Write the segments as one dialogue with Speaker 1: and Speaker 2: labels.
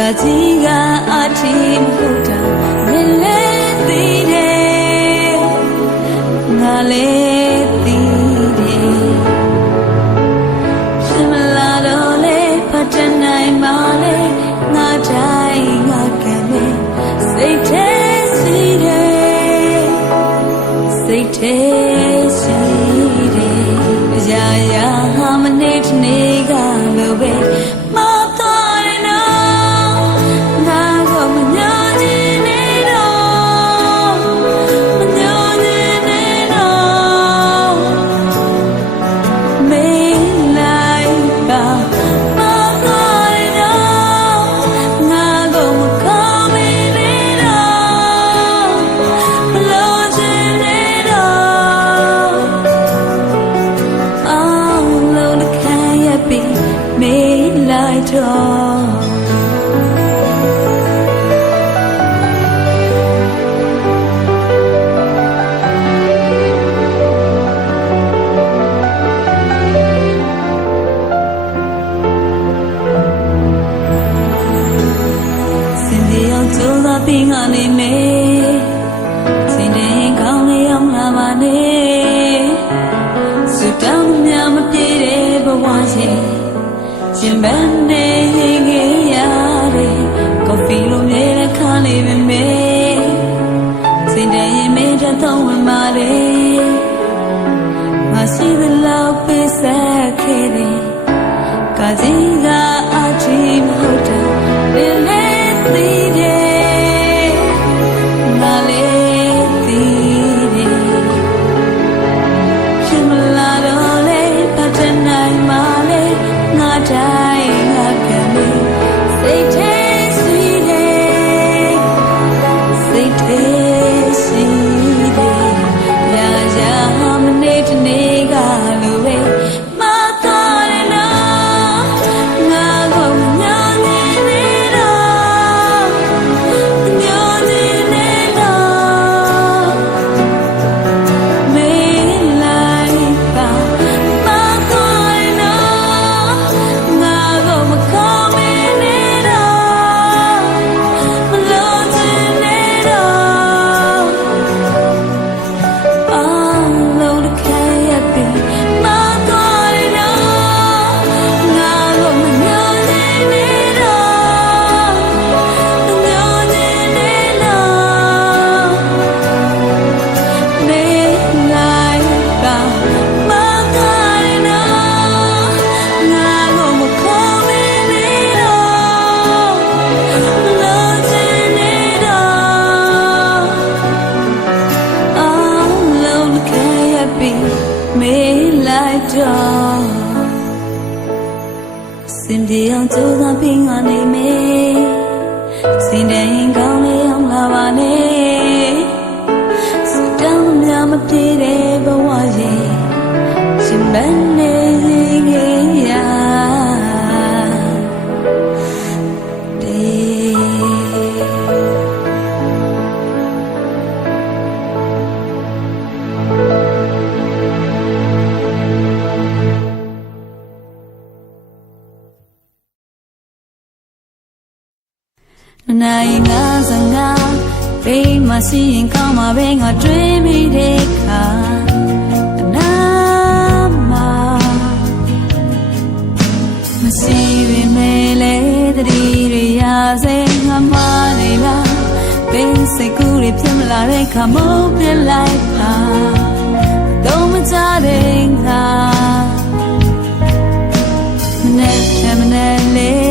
Speaker 1: 가지가 아침부터 밀레디네 나래 花谢，先半年。من ခါမုန်းပြလိုက်ပါတော့မကြတဲ့ငါမနဲ့မနဲ့လေး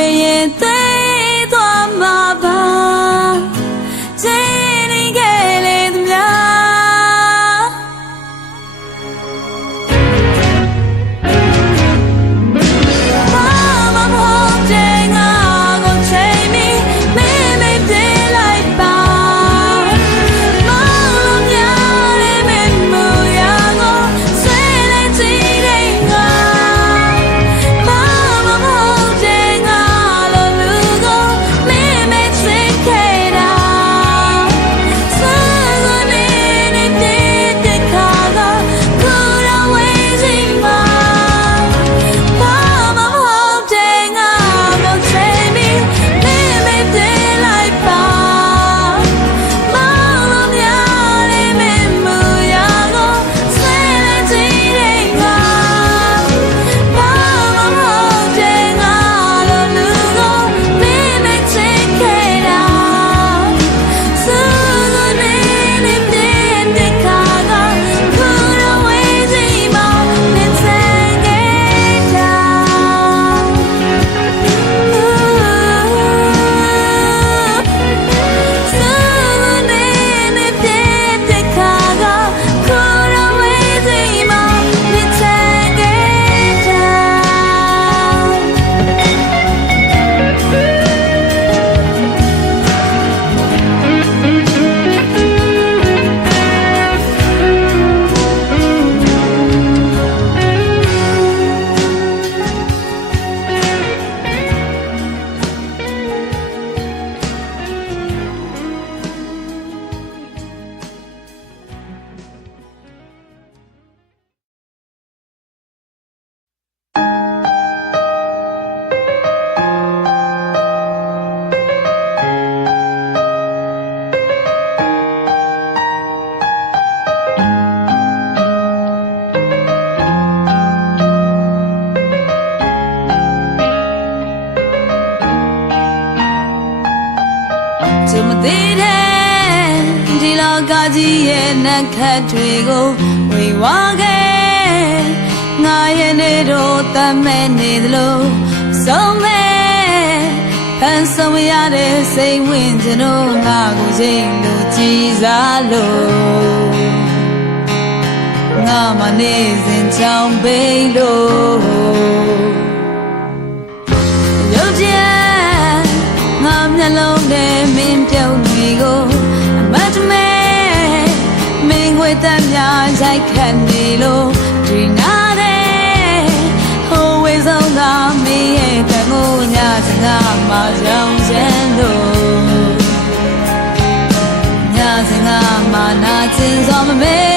Speaker 1: huella ခတ်တွေကိုဝေဝါခဲ့ငါရဲ့နေတော့တမဲနေသလိုဆုံးမဲဖန်ဆောင်ရတဲ့စိတ်ဝင်ကျွန်တော်ငါကိုချိန်လို့ကြည်စားလို့ငါမနေစဉ်ချောင်းပိန်လို့ရုပ်ကြံငါမျက်လုံးနဲ့မင်းပြုံးတွေကို ရိုက်ခတ်နေလို့ဒီနာတဲ့ဟိုဝေဆုံးကမင်းရဲ့တငိုညစကားမှာရောင်ချမ်းလို့ညစကားမှာနာကျင်စွာမမေ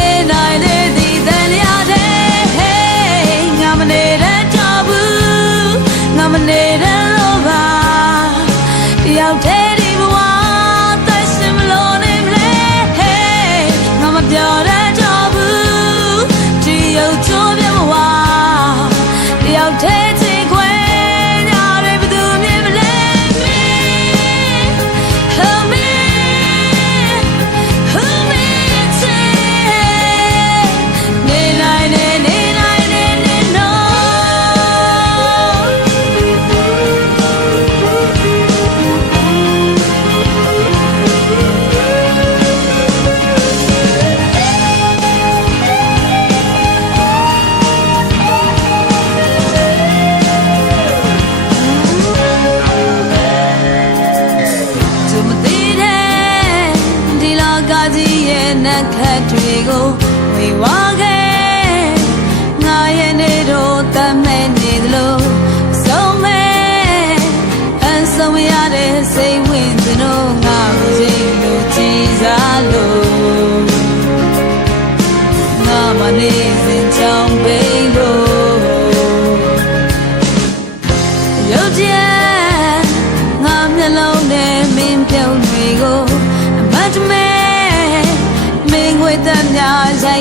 Speaker 1: ခတ်တွေကို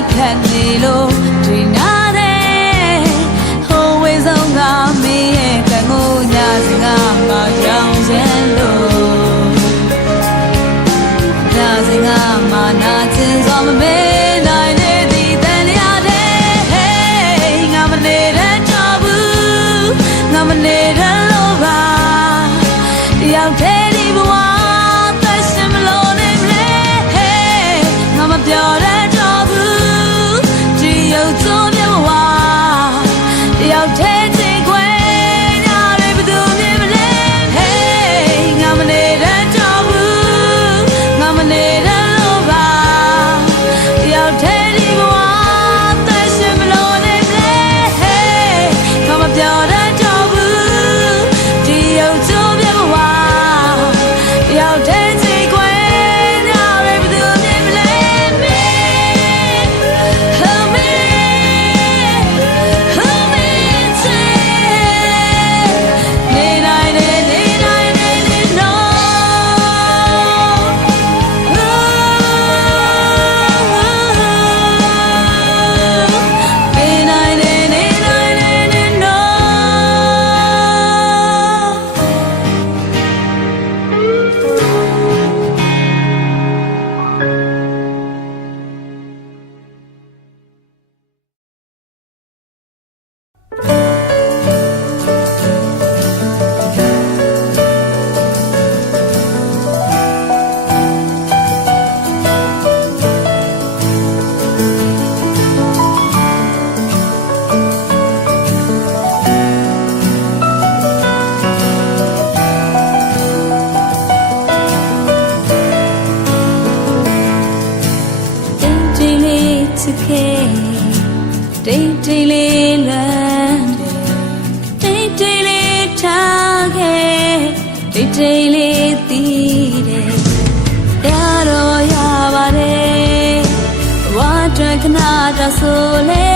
Speaker 1: kendi lo rasole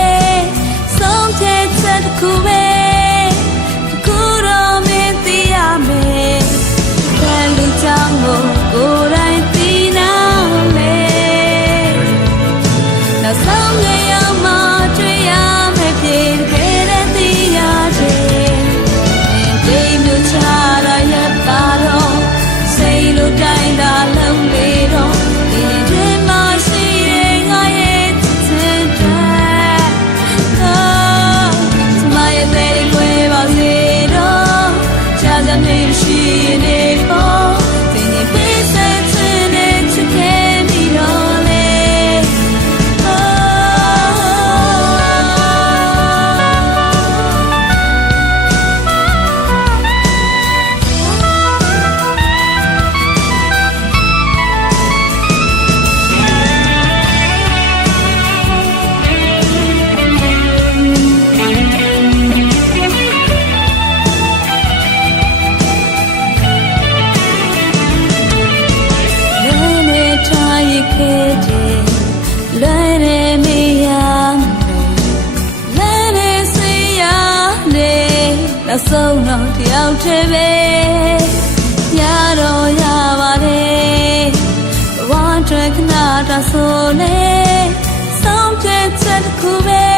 Speaker 1: နောက်ဆုံးတော့တယောက်တည်းပဲရတော့ရပါတယ်ဘဝအတွက်ခဏတာဆိုလေဆုံးဖြတ်ချက်တစ်ခုပဲ